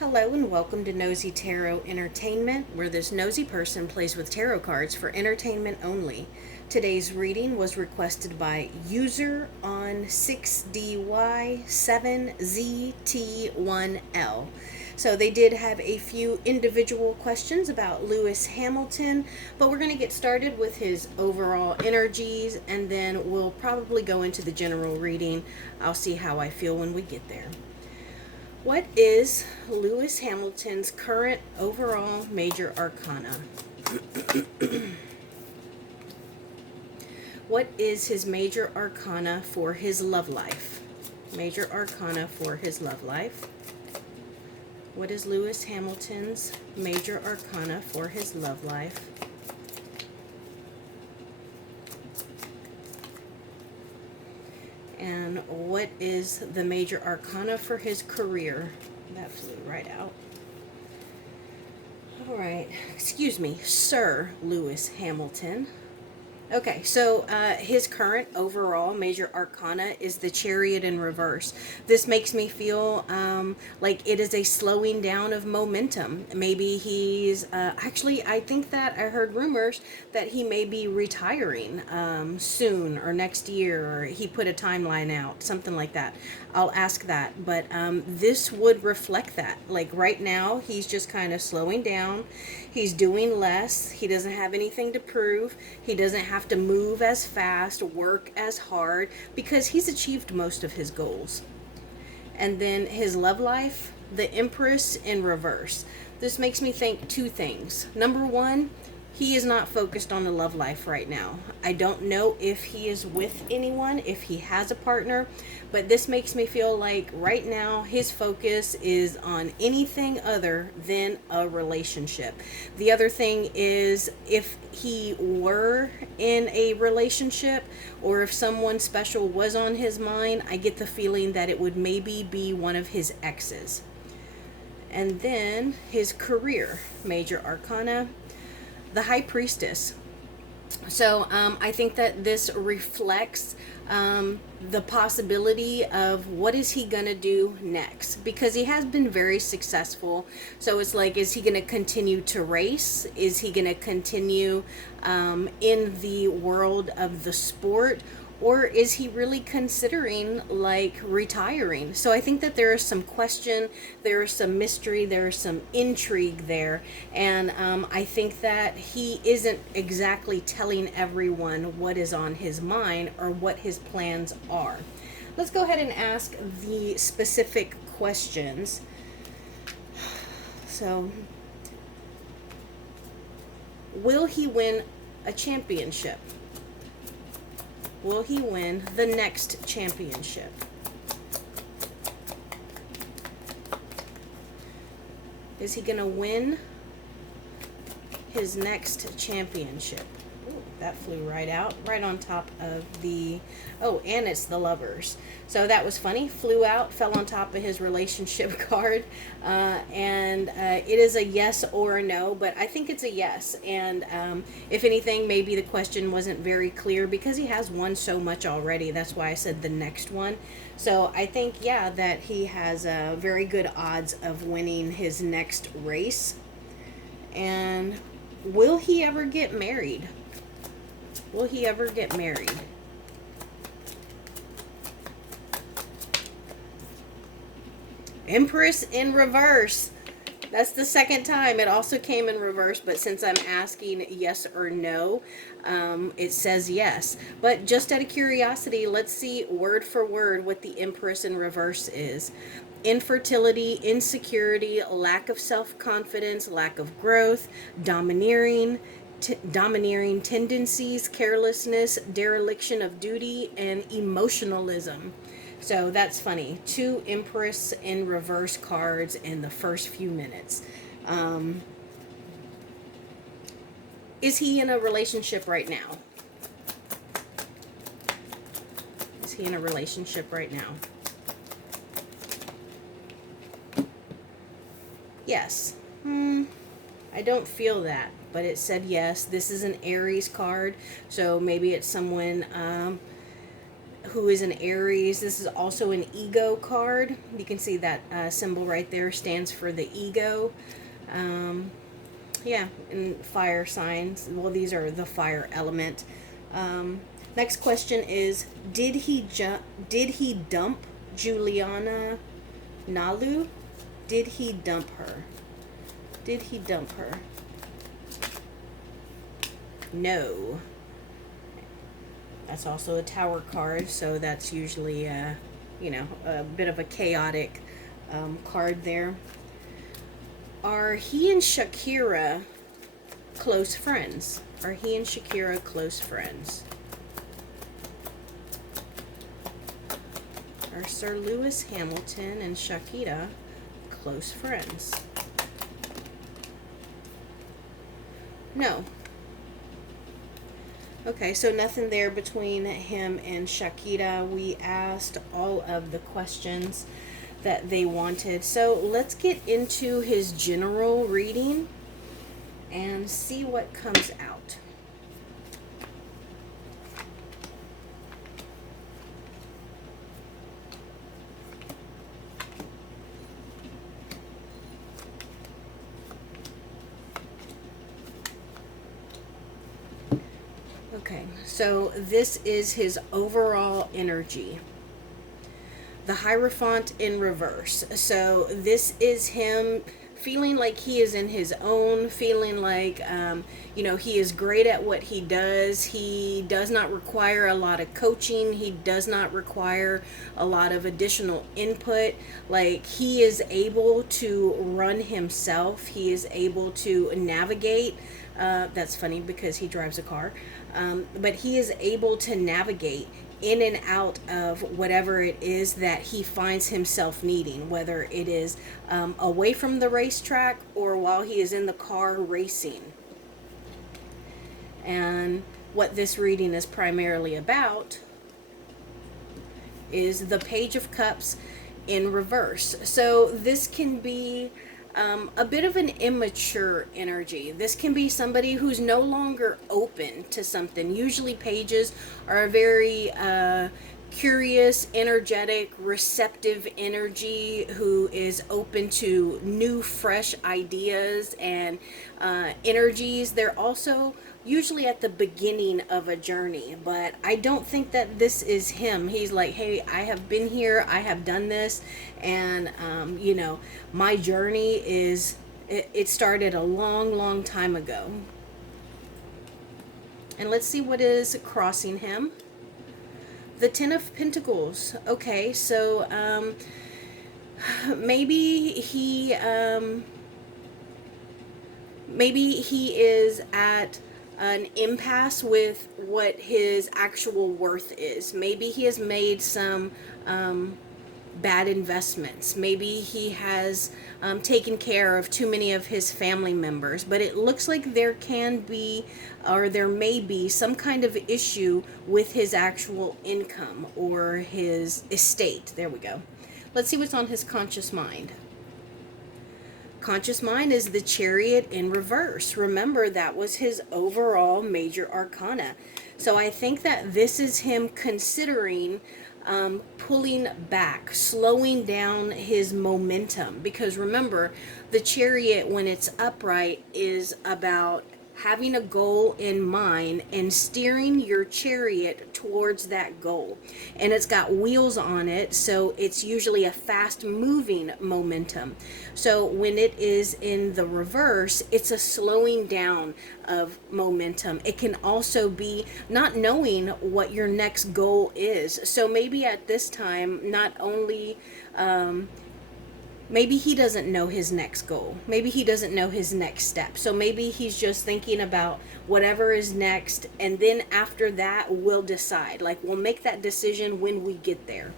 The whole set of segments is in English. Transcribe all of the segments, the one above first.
Hello and welcome to Nosy Tarot Entertainment, where this nosy person plays with tarot cards for entertainment only. Today's reading was requested by user on 6DY7ZT1L. So they did have a few individual questions about Lewis Hamilton, but we're going to get started with his overall energies and then we'll probably go into the general reading. I'll see how I feel when we get there. What is Lewis Hamilton's current overall major arcana? What is his major arcana for his love life? Major arcana for his love life. What is Lewis Hamilton's major arcana for his love life? And what is the major arcana for his career? That flew right out. All right, excuse me, Sir Lewis Hamilton. Okay, so his current overall major arcana is the Chariot in reverse. This makes me feel like it is a slowing down of momentum. Maybe he's actually, I think that I heard rumors that he may be retiring soon or next year, or he put a timeline out, something like that. I'll ask that, but this would reflect that. Like right now, he's just kind of slowing down. He's doing less. He doesn't have anything to prove. He doesn't have to move as fast, work as hard, because he's achieved most of his goals. And then his love life, the Empress in reverse. This makes me think two things. Number one, he is not focused on the love life right now. I don't know if he is with anyone, if he has a partner, but this makes me feel like right now his focus is on anything other than a relationship. The other thing is, if he were in a relationship or if someone special was on his mind, I get the feeling that it would maybe be one of his exes. And then his career, major arcana, the High Priestess. So I think that this reflects the possibility of what is he going to do next, because he has been very successful. So it's like, is he going to continue to race? Is he going to continue in the world of the sport? Or is he really considering like retiring? So I think that there is some question, there is some mystery, there is some intrigue there. And I think that he isn't exactly telling everyone what is on his mind or what his plans are. Let's go ahead and ask the specific questions. So, will he win a championship? Will he win the next championship? Is he going to win his next championship? Ooh, that flew right out, right on top of the... Oh, and it's the Lovers. So that was funny. Flew out, fell on top of his relationship card. And it is a yes or a no, but I think it's a yes. And if anything, maybe the question wasn't very clear because he has won so much already. That's why I said the next one. So I think, yeah, that he has very good odds of winning his next race. And will he ever get married? Will he ever get married? Empress in reverse. That's the second time. It also came in reverse, but since I'm asking yes or no, it says yes. But just out of curiosity, let's see word for word what the Empress in reverse is. Infertility, insecurity, lack of self-confidence, lack of growth, domineering tendencies, carelessness, dereliction of duty, and emotionalism. So that's funny. Two Empress in reverse cards in the first few minutes. Is he in a relationship right now? Is he in a relationship right now? Yes. I don't feel that, but it said yes. This is an Aries card, so maybe it's someone who is an Aries. This is also an ego card. You can see that symbol right there stands for the ego. Yeah, and fire signs. Well, these are the fire element. Next question is: Did he dump Juliana Nalu? Did he dump her? Did he dump her? No. That's also a tower card, so that's usually a bit of a chaotic card there. Are he and Shakira close friends? Are he and Shakira close friends? Are Sir Lewis Hamilton and Shakira close friends? No. Okay, so nothing there between him and Shakira. We asked all of the questions that they wanted. So let's get into his general reading and see what comes out. Okay, so this is his overall energy. The Hierophant in reverse. So this is him feeling like he is in his own, feeling like, he is great at what he does. He does not require a lot of coaching. He does not require a lot of additional input. Like, he is able to run himself. He is able to navigate. That's funny because he drives a car. But he is able to navigate in and out of whatever it is that he finds himself needing, whether it is away from the racetrack or while he is in the car racing. And what this reading is primarily about is the Page of Cups in reverse. So this can be a bit of an immature energy. This can be somebody who's no longer open to something. Usually pages are a very curious, energetic, receptive energy who is open to new, fresh ideas and energies. They're also usually at the beginning of a journey, but I don't think that this is him. He's like, hey, I have been here, I have done this, and my journey it started a long time ago. And let's see what is crossing him. The Ten of Pentacles. Okay, so maybe he is at an impasse with what his actual worth is. Maybe he has made some bad investments. Maybe he has taken care of too many of his family members. But it looks like there can be, or there may be, some kind of issue with his actual income or his estate. There we go. Let's see what's on his conscious mind. Conscious mind is the Chariot in reverse. Remember, that was his overall major arcana. So I think that this is him considering pulling back, slowing down his momentum. Because remember, the Chariot, when it's upright, is about having a goal in mind and steering your chariot towards that goal. And it's got wheels on it, so it's usually a fast moving momentum. So when it is in the reverse, it's a slowing down of momentum. It can also be not knowing what your next goal is. So maybe at this time, not only maybe he doesn't know his next goal. Maybe he doesn't know his next step. So maybe he's just thinking about whatever is next, and then after that, we'll decide. Like, we'll make that decision when we get there.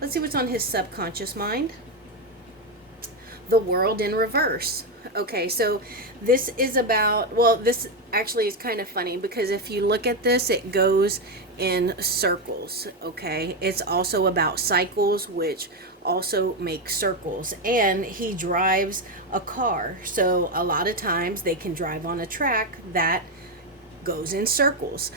Let's see what's on his subconscious mind. The World in reverse. Okay, so this is about, well, this actually is kind of funny because if you look at this, it goes in circles, okay? It's also about cycles, which also make circles. And he drives a car, so a lot of times they can drive on a track that goes in circles.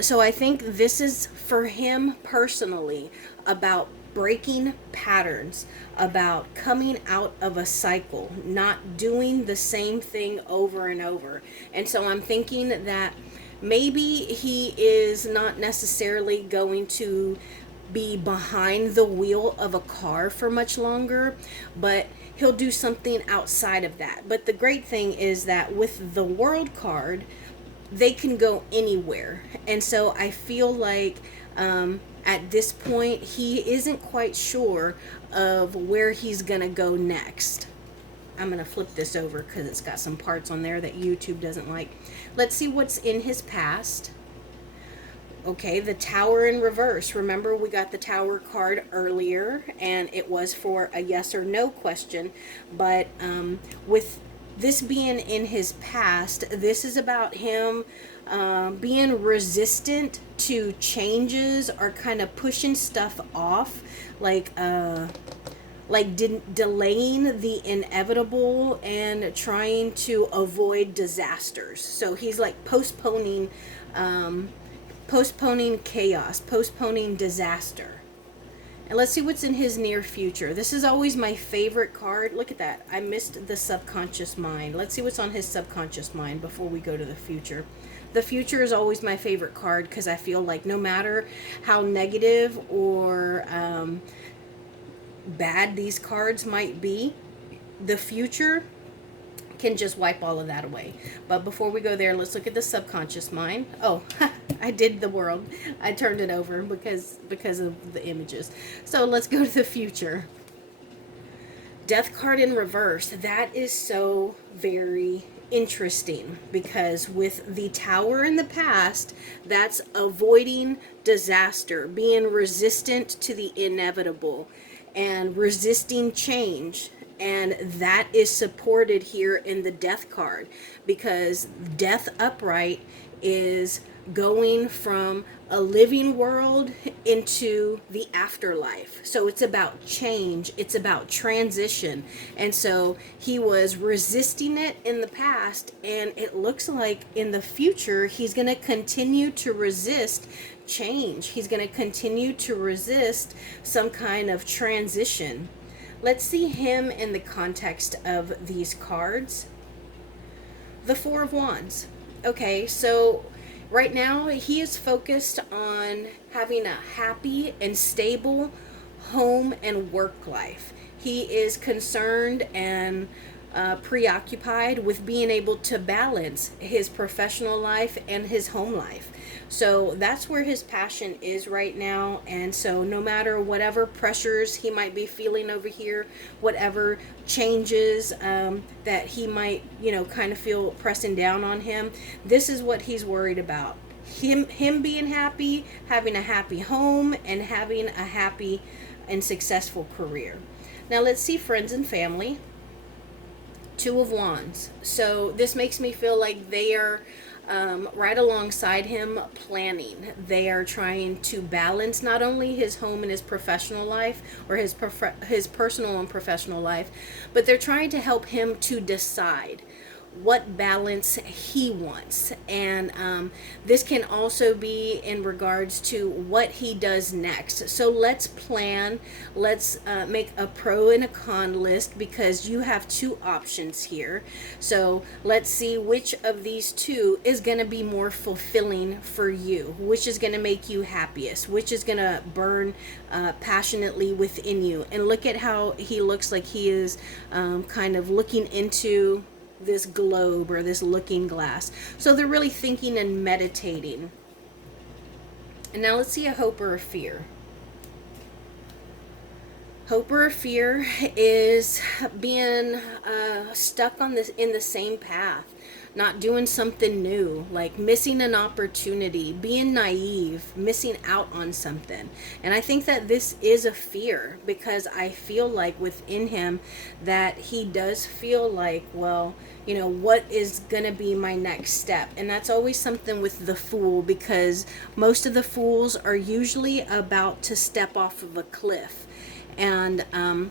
So I think this is for him personally about breaking patterns, about coming out of a cycle, not doing the same thing over and over. And so I'm thinking that maybe he is not necessarily going to be behind the wheel of a car for much longer, but he'll do something outside of that. But the great thing is that with the world card, they can go anywhere. And so I feel like at this point, he isn't quite sure of where he's going to go next. I'm going to flip this over because it's got some parts on there that YouTube doesn't like. Let's see what's in his past. Okay, the Tower in reverse. Remember, we got the Tower card earlier, and it was for a yes or no question. But with this being in his past, this is about him being resistant to changes or kind of pushing stuff off, like delaying the inevitable and trying to avoid disasters. So he's like postponing chaos, postponing disaster. And let's see what's in his near future. This is always my favorite card. Look at that. I missed the subconscious mind. Let's see what's on his subconscious mind before we go to the future. The future is always my favorite card because I feel like no matter how negative or bad these cards might be, the future can just wipe all of that away. But before we go there, let's look at the subconscious mind. Oh, I did the world. I turned it over because of the images. So let's go to the future. Death card in reverse. That is so very interesting because with the Tower in the past, that's avoiding disaster, being resistant to the inevitable and resisting change. And that is supported here in the Death card because Death upright is going from a living world into the afterlife. So it's about change, it's about transition. And so he was resisting it in the past, and it looks like in the future he's going to continue to resist change. He's going to continue to resist some kind of transition. Let's see him in the context of these cards. The Four of Wands. Okay, so right now he is focused on having a happy and stable home and work life. He is concerned and preoccupied with being able to balance his professional life and his home life. So that's where his passion is right now. And so no matter whatever pressures he might be feeling over here, whatever changes that he might, kind of feel pressing down on him, this is what he's worried about. Him being happy, having a happy home, and having a happy and successful career. Now let's see friends and family. Two of Wands. So this makes me feel like they are right alongside him planning. They are trying to balance not only his home and his professional life, or his personal and professional life, but they're trying to help him to decide what balance he wants. And this can also be in regards to what he does next. So let's plan, let's make a pro and a con list, because you have two options here. So let's see which of these two is going to be more fulfilling for you, which is going to make you happiest, which is going to burn passionately within you. And look at how he looks like he is kind of looking into this globe or this looking glass. So they're really thinking and meditating. And now let's see a hope or a fear. Hope or a fear is being stuck on this in the same path, not doing something new, like missing an opportunity, being naive, missing out on something. And I think that this is a fear, because I feel like within him that he does feel like, well, what is going to be my next step? And that's always something with the Fool, because most of the fools are usually about to step off of a cliff. And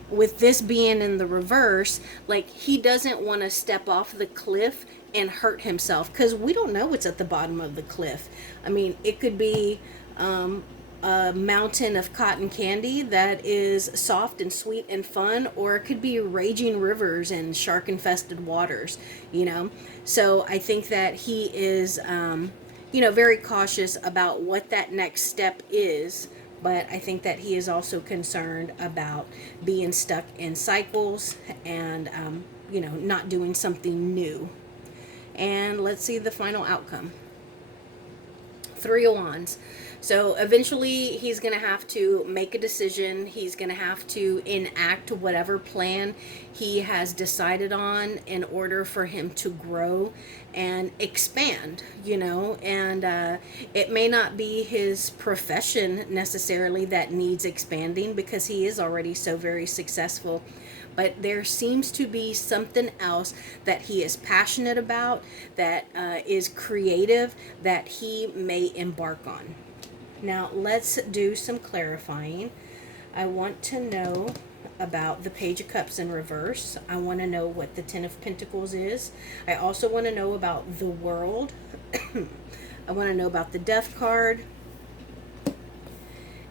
with this being in the reverse, like he doesn't want to step off the cliff and hurt himself, because we don't know what's at the bottom of the cliff. I mean, it could be a mountain of cotton candy that is soft and sweet and fun, or it could be raging rivers and shark infested waters, you know. So I think that he is very cautious about what that next step is. But I think that he is also concerned about being stuck in cycles and not doing something new. And let's see the final outcome. Three of Wands. So eventually he's going to have to make a decision. He's going to have to enact whatever plan he has decided on in order for him to grow and expand, and it may not be his profession necessarily that needs expanding, because he is already so very successful. But there seems to be something else that he is passionate about, that is creative, that he may embark on. Now, let's do some clarifying. I want to know about the Page of Cups in reverse. I want to know what the Ten of Pentacles is. I also want to know about the World. I want to know about the Death card.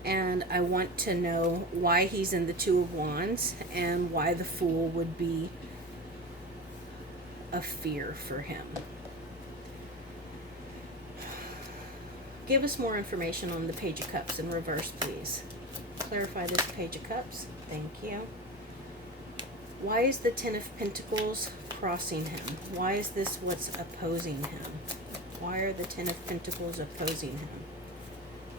And I want to know why he's in the Two of Wands and why the Fool would be a fear for him. Give us more information on the Page of Cups in reverse, please. Clarify this Page of Cups. Thank you. Why is the Ten of Pentacles crossing him? Why is this what's opposing him? Why are the Ten of Pentacles opposing him?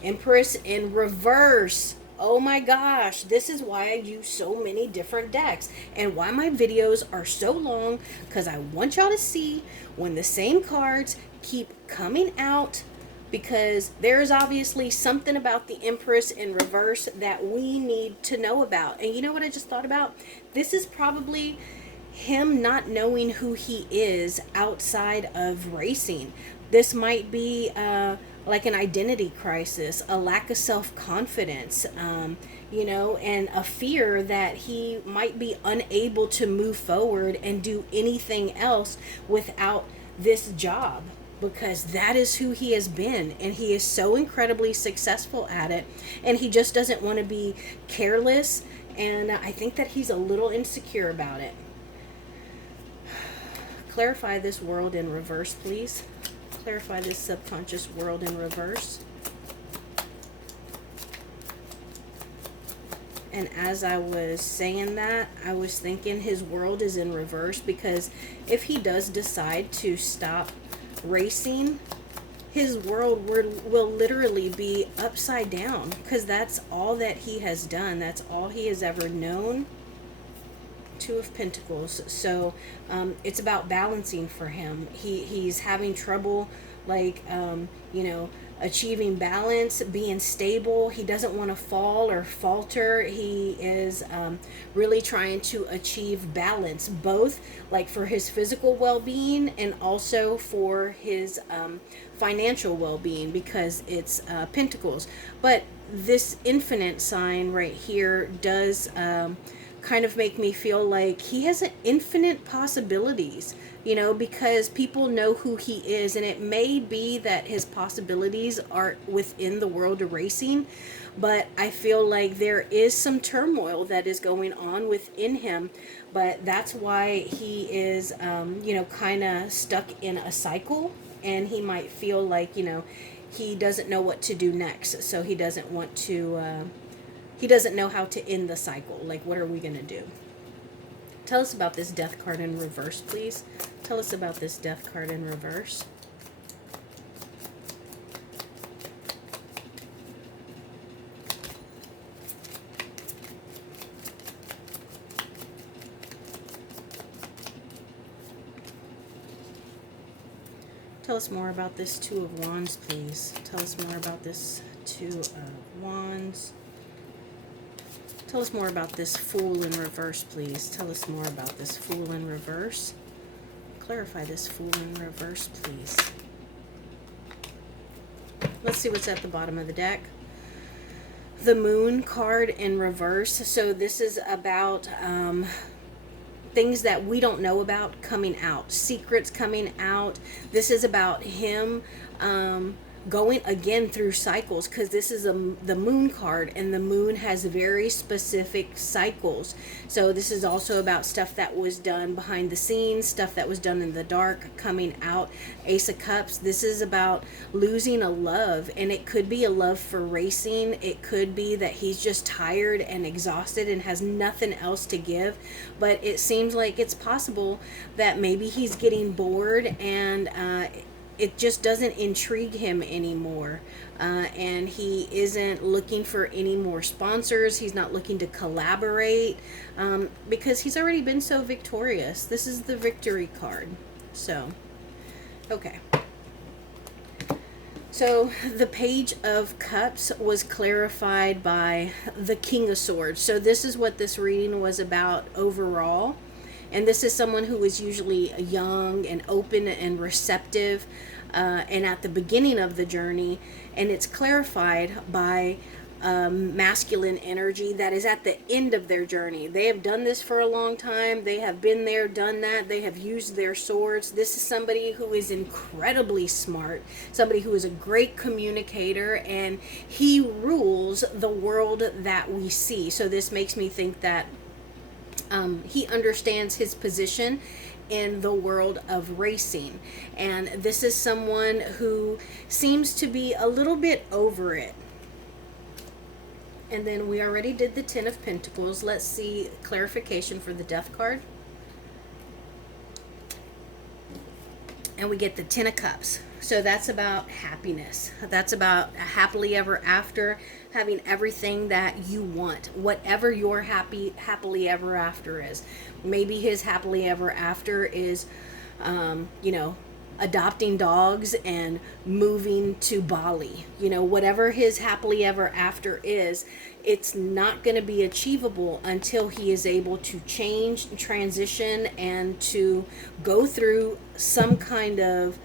Empress in reverse. Oh my gosh, this is why I use so many different decks and why my videos are so long, because I want y'all to see when the same cards keep coming out, because there's obviously something about the Empress in reverse that we need to know about. And you know what I just thought about? This is probably him not knowing who he is outside of racing. This might be like an identity crisis, a lack of self-confidence, and a fear that he might be unable to move forward and do anything else without this job, because that is who he has been, and he is so incredibly successful at it, and he just doesn't want to be careless, and I think that he's a little insecure about it. Clarify this World in reverse, please. Clarify this subconscious world in reverse. And as I was saying that, I was thinking his world is in reverse, because if he does decide to stop racing, his world will literally be upside down, because that's all that he has done. That's all he has ever known. Two of Pentacles. So it's about balancing for him. He's having trouble, achieving balance, being stable. He doesn't want to fall or falter. He is really trying to achieve balance, both like for his physical well-being and also for his financial well-being, because it's Pentacles. But this infinite sign right here does kind of make me feel like he has an infinite possibilities, because people know who he is, and it may be that his possibilities are within the world of racing, but I feel like there is some turmoil that is going on within him, but that's why he is kind of stuck in a cycle, and he might feel like he doesn't know what to do next, so he doesn't want to he doesn't know how to end the cycle. Like, what are we going to do? Tell us about this Death card in reverse, please. Tell us about this Death card in reverse. Tell us more about this Two of Wands, please. Tell us more about this Two of Wands. Tell us more about this Fool in reverse, please. Tell us more about this Fool in reverse. Clarify this Fool in reverse, please. Let's see what's at the bottom of the deck. the Moon card in reverse. So this is about things that we don't know about coming out, secrets coming out. This is about him going again through cycles, because this is the Moon card, and the Moon has very specific cycles. So this is also about stuff that was done behind the scenes, stuff that was done in the dark coming out. Ace of Cups, this is about losing a love, and it could be a love for racing. It could be that he's just tired and exhausted and has nothing else to give. But it seems like it's possible that maybe he's getting bored, and it just doesn't intrigue him anymore. And he isn't looking for any more sponsors. He's not looking to collaborate, because he's already been so victorious. This is the Victory card. So, okay. So the Page of Cups was clarified by the King of Swords. So this is what this reading was about overall. And this is someone who is usually young and open and receptive, and at the beginning of the journey. And it's clarified by masculine energy that is at the end of their journey. They have done this for a long time. They have been there, done that. They have used their swords. This is somebody who is incredibly smart, somebody who is a great communicator, and he rules the world that we see. So this makes me think that he understands his position in the world of racing. And this is someone who seems to be a little bit over it. And then we already did the Ten of Pentacles. Let's see clarification for the Death card. And we get the Ten of Cups. So that's about happiness. That's about a happily ever after, having everything that you want, whatever your happily ever after is. Maybe his happily ever after is, adopting dogs and moving to Bali. Whatever his happily ever after is, it's not going to be achievable until he is able to change, transition, and to go through some kind of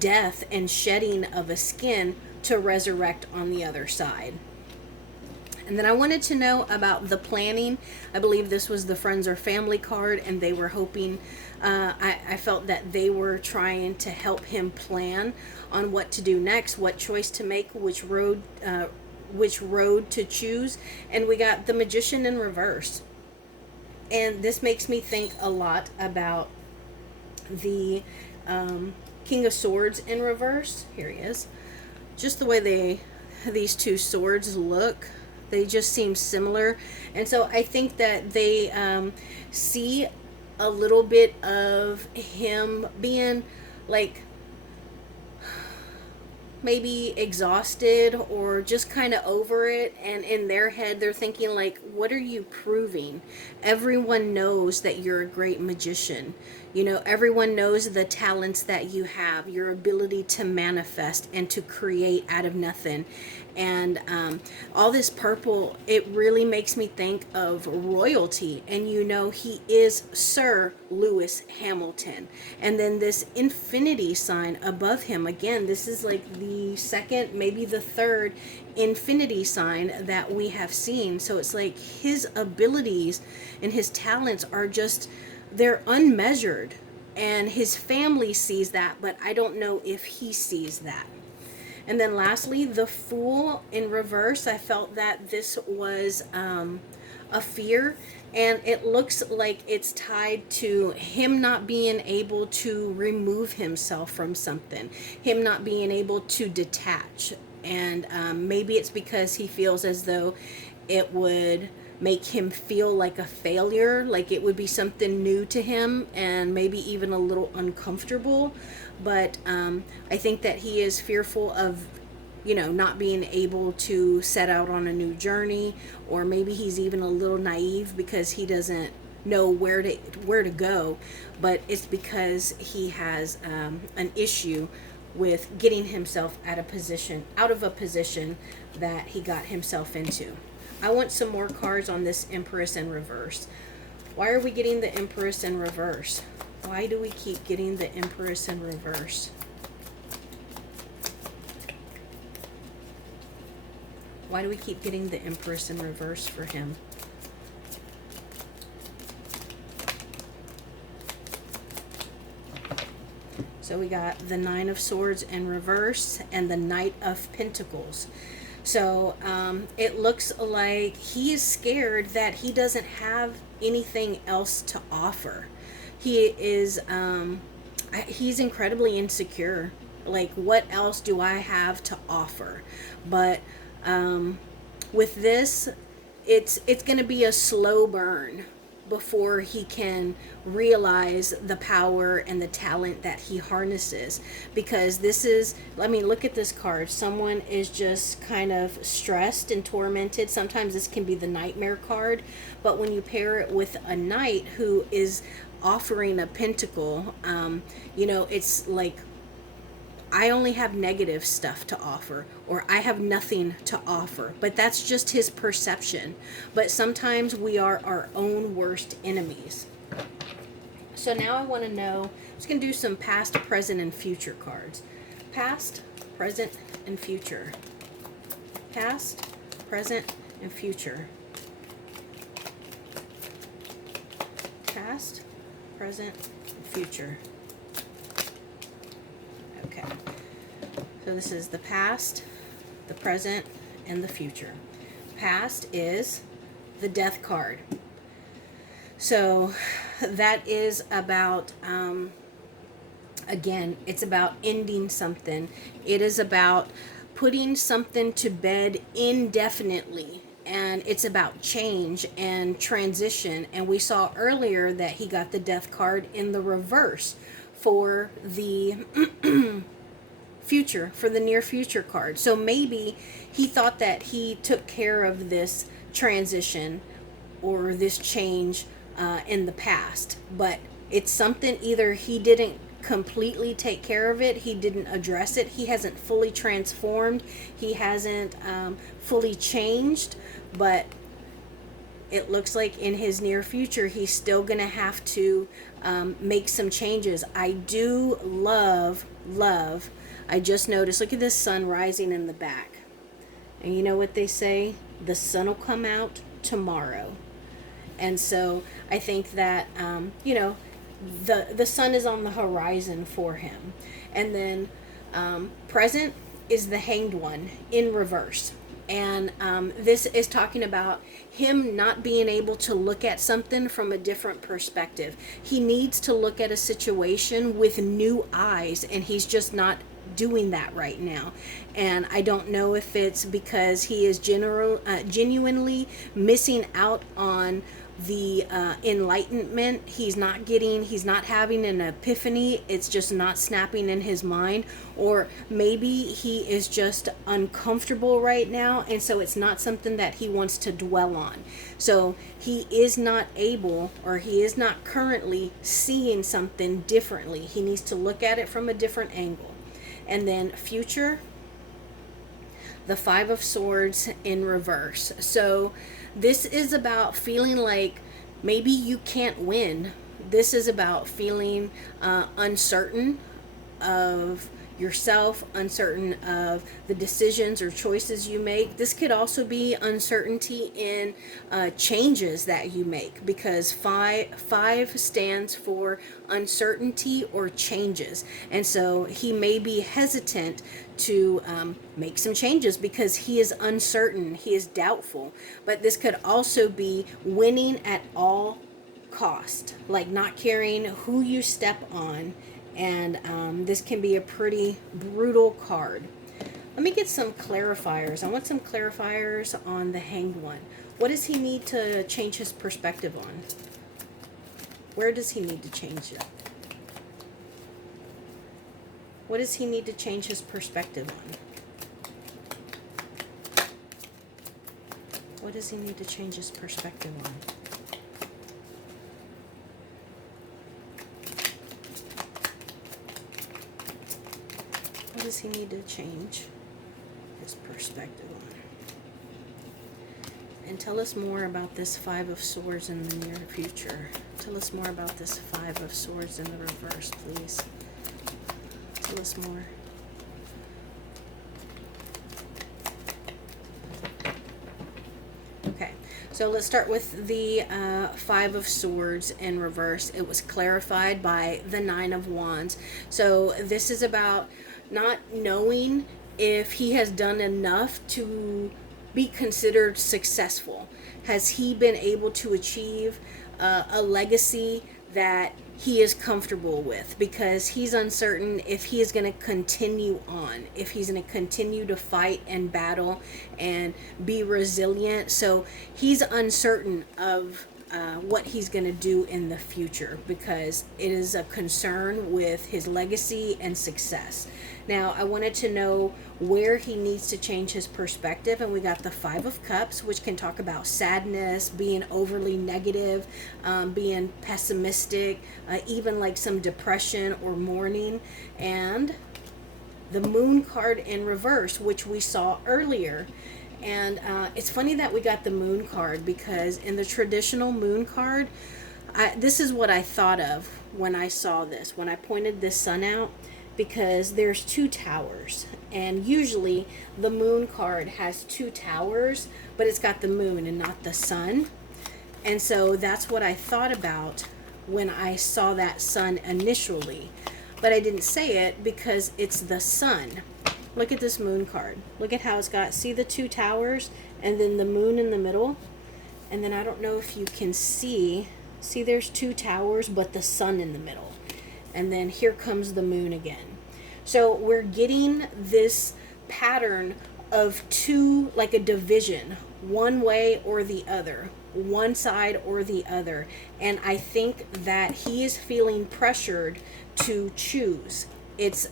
death and shedding of a skin to resurrect on the other side. And then I wanted to know about the planning. I believe this was the friends or family card, and they were hoping, I felt that they were trying to help him plan on what to do next, what choice to make, which road to choose. And we got the Magician in reverse. And this makes me think a lot about the King of Swords in reverse. Here he is. Just the way these two swords look, they just seem similar. And so I think that they see a little bit of him being like maybe exhausted or just kind of over it, and in their head they're thinking like, what are you proving? Everyone knows that you're a great magician. Everyone knows the talents that you have, your ability to manifest and to create out of nothing. And all this purple, it really makes me think of royalty. And he is Sir Lewis Hamilton. And then this infinity sign above him, again, this is like the second, maybe the third infinity sign that we have seen. So it's like his abilities and his talents are just, they're unmeasured. And his family sees that, but I don't know if he sees that. And then lastly, the Fool in reverse. I felt that this was a fear, and it looks like it's tied to him not being able to remove himself from something, him not being able to detach. And maybe it's because he feels as though it would make him feel like a failure, like it would be something new to him and maybe even a little uncomfortable. But I think that he is fearful of, not being able to set out on a new journey, or maybe he's even a little naive because he doesn't know where to go. But it's because he has an issue with getting himself out of a position that he got himself into. I want some more cards on this Empress in reverse. Why are we getting the Empress in reverse? Why do we keep getting the Empress in reverse? Why do we keep getting the Empress in reverse for him? So we got the Nine of Swords in reverse and the Knight of Pentacles. So it looks like he is scared that he doesn't have anything else to offer. He is, he's incredibly insecure. Like, what else do I have to offer? But with this, it's going to be a slow burn before he can realize the power and the talent that he harnesses. Because this is, I mean, look at this card. Someone is just kind of stressed and tormented. Sometimes this can be the nightmare card, but when you pair it with a knight who is offering a pentacle, you know, it's like, I only have negative stuff to offer, or I have nothing to offer. But that's just his perception. But sometimes we are our own worst enemies. So now I want to know, I'm just going to do some past, present, and future cards. Past, present, and future. Past, present, and future. Past, present, and future. Okay, so this is the past, the present, and the future. Past is the Death card. So that is about, again, it's about ending something. It is about putting something to bed indefinitely. And it's about change and transition. And we saw earlier that he got the Death card in the reverse for the future, for the near future card. So maybe he thought that he took care of this transition or this change in the past, but it's something, either he didn't completely take care of it, he didn't address it, he hasn't fully transformed, he hasn't fully changed, but it looks like in his near future he's still gonna have to make some changes. I do love, I just noticed, look at this sun rising in the back, and you know what they say, the sun will come out tomorrow. And so I think that you know, the sun is on the horizon for him. And then present is the Hanged One in reverse. And this is talking about him not being able to look at something from a different perspective. He needs to look at a situation with new eyes, and he's just not doing that right now. And I don't know if it's because he is genuinely missing out on the enlightenment. He's not having an epiphany. It's just not snapping in his mind. Or maybe he is just uncomfortable right now, and so it's not something that he wants to dwell on. So he is not able, or he is not currently seeing something differently. He needs to look at it from a different angle. And then future, the Five of Swords in reverse. So this is about feeling like maybe you can't win. This is about feeling uncertain of yourself, uncertain of the decisions or choices you make. This could also be uncertainty in changes that you make, because five stands for uncertainty or changes. And so he may be hesitant to make some changes because he is uncertain, he is doubtful. But this could also be winning at all cost, like not caring who you step on. And this can be a pretty brutal card. Let me get some clarifiers. I want some clarifiers on the Hanged One. What does he need to change his perspective on? Where does he need to change it? What does he need to change his perspective on? What does he need to change his perspective on? What does he need to change his perspective on? And tell us more about this Five of Swords in the near future. Tell us more about this Five of Swords in the reverse, please. Tell us more. So let's start with the Five of Swords in reverse. It was clarified by the Nine of Wands. So this is about not knowing if he has done enough to be considered successful. Has he been able to achieve a legacy that he is comfortable with, because he's uncertain if he is going to continue on, if he's going to continue to fight and battle and be resilient. So he's uncertain of what he's going to do in the future, because it is a concern with his legacy and success. Now, I wanted to know where he needs to change his perspective, and we got the Five of Cups, which can talk about sadness, being overly negative, being pessimistic, even like some depression or mourning, and the Moon card in reverse, which we saw earlier. And it's funny that we got the Moon card, because in the traditional Moon card, this is what I thought of when I saw this, when I pointed this sun out, because there's two towers, and usually the Moon card has two towers, but it's got the moon and not the sun. And so that's what I thought about when I saw that sun initially, but I didn't say it because it's the sun. Look at this Moon card. Look at how it's got, see the two towers and then the moon in the middle? And then I don't know if you can see there's two towers but the sun in the middle. And then here comes the moon again. So we're getting this pattern of two, like a division, one way or the other, one side or the other. And I think that he is feeling pressured to choose. It's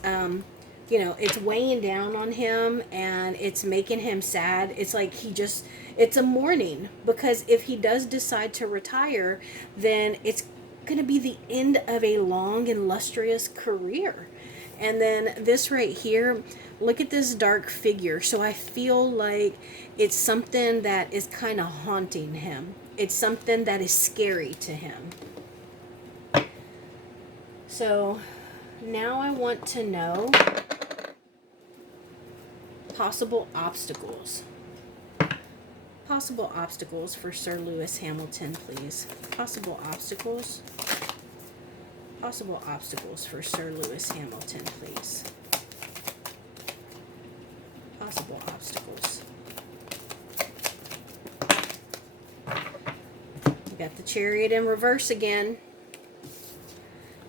it's weighing down on him, and it's making him sad. It's like it's a mourning, because if he does decide to retire, then it's going to be the end of a long, illustrious career. And then this right here, look at this dark figure. So I feel like it's something that is kind of haunting him. It's something that is scary to him. So now I want to know possible obstacles. Possible obstacles for Sir Lewis Hamilton, please. Possible obstacles. Possible obstacles for Sir Lewis Hamilton, please. Possible obstacles. We got the Chariot in reverse again.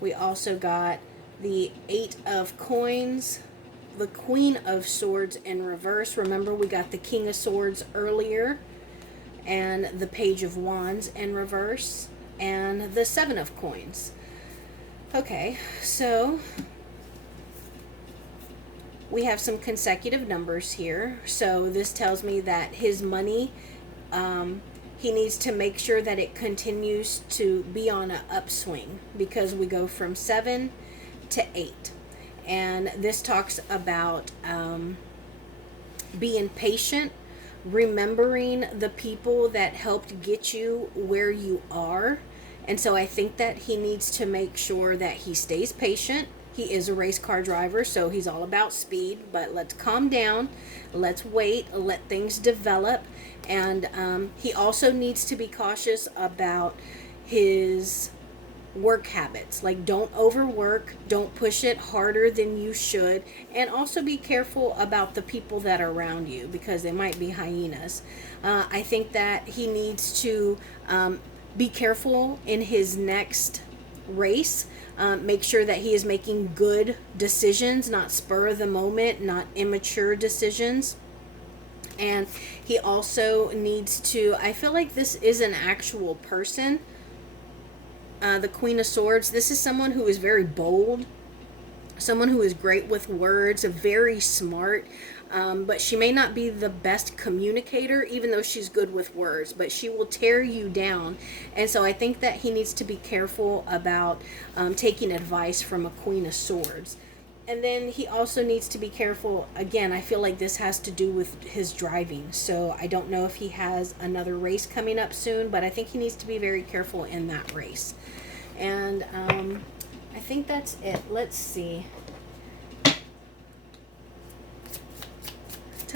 We also got the Eight of Coins, the Queen of Swords in reverse. Remember, we got the King of Swords earlier, and the Page of Wands in reverse, and the Seven of Coins. Okay, so we have some consecutive numbers here. So this tells me that his money, he needs to make sure that it continues to be on an upswing, because we go from 7 to 8. And this talks about being patient, remembering the people that helped get you where you are. And so I think that he needs to make sure that he stays patient. He is a race car driver, so he's all about speed, but let's calm down, let's wait, let things develop. And he also needs to be cautious about his work habits. Like, don't overwork, don't push it harder than you should, and also be careful about the people that are around you, because they might be hyenas. I think that he needs to be careful in his next race. Make sure that he is making good decisions, not spur of the moment, not immature decisions. And he also needs to, I feel like this is an actual person. The Queen of Swords, this is someone who is very bold, someone who is great with words, very smart, but she may not be the best communicator, even though she's good with words, but she will tear you down. And so I think that he needs to be careful about taking advice from a Queen of Swords. And then he also needs to be careful, again, I feel like this has to do with his driving. So I don't know if he has another race coming up soon, but I think he needs to be very careful in that race. And I think that's it. Let's see.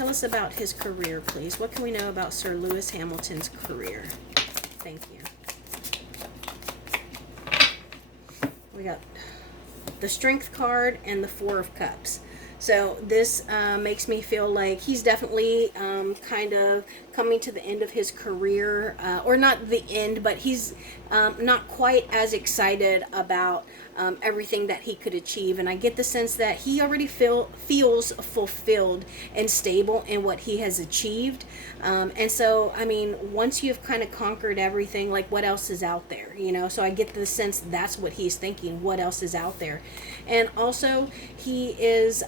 tell us about his career, please. What can we know about Sir Lewis Hamilton's career? Thank you. We got the Strength card and the Four of Cups. So this makes me feel like he's definitely kind of coming to the end of his career, or not the end, but he's not quite as excited about everything that he could achieve. And I get the sense that he already feels fulfilled and stable in what he has achieved. And so, I mean, once you've kind of conquered everything, like what else is out there, you know? So I get the sense that's what he's thinking. What else is out there? And also, he is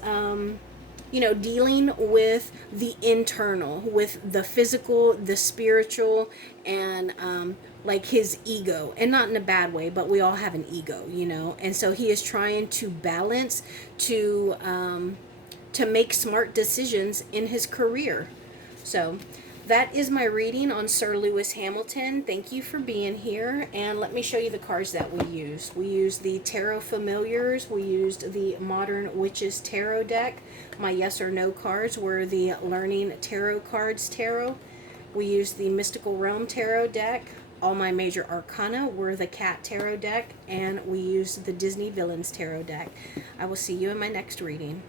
you know, dealing with the internal, with the physical, the spiritual, and like his ego. And not in a bad way, but we all have an ego, you know. And so he is trying to balance to make smart decisions in his career. So that is my reading on Sir Lewis Hamilton. Thank you for being here. And let me show you the cards that we used. We used the Tarot Familiars. We used the Modern Witches Tarot deck. My yes or no cards were the Learning Tarot Cards Tarot. We used the Mystical Realm Tarot deck. All my major arcana were the Cat Tarot deck. And we used the Disney Villains Tarot deck. I will see you in my next reading.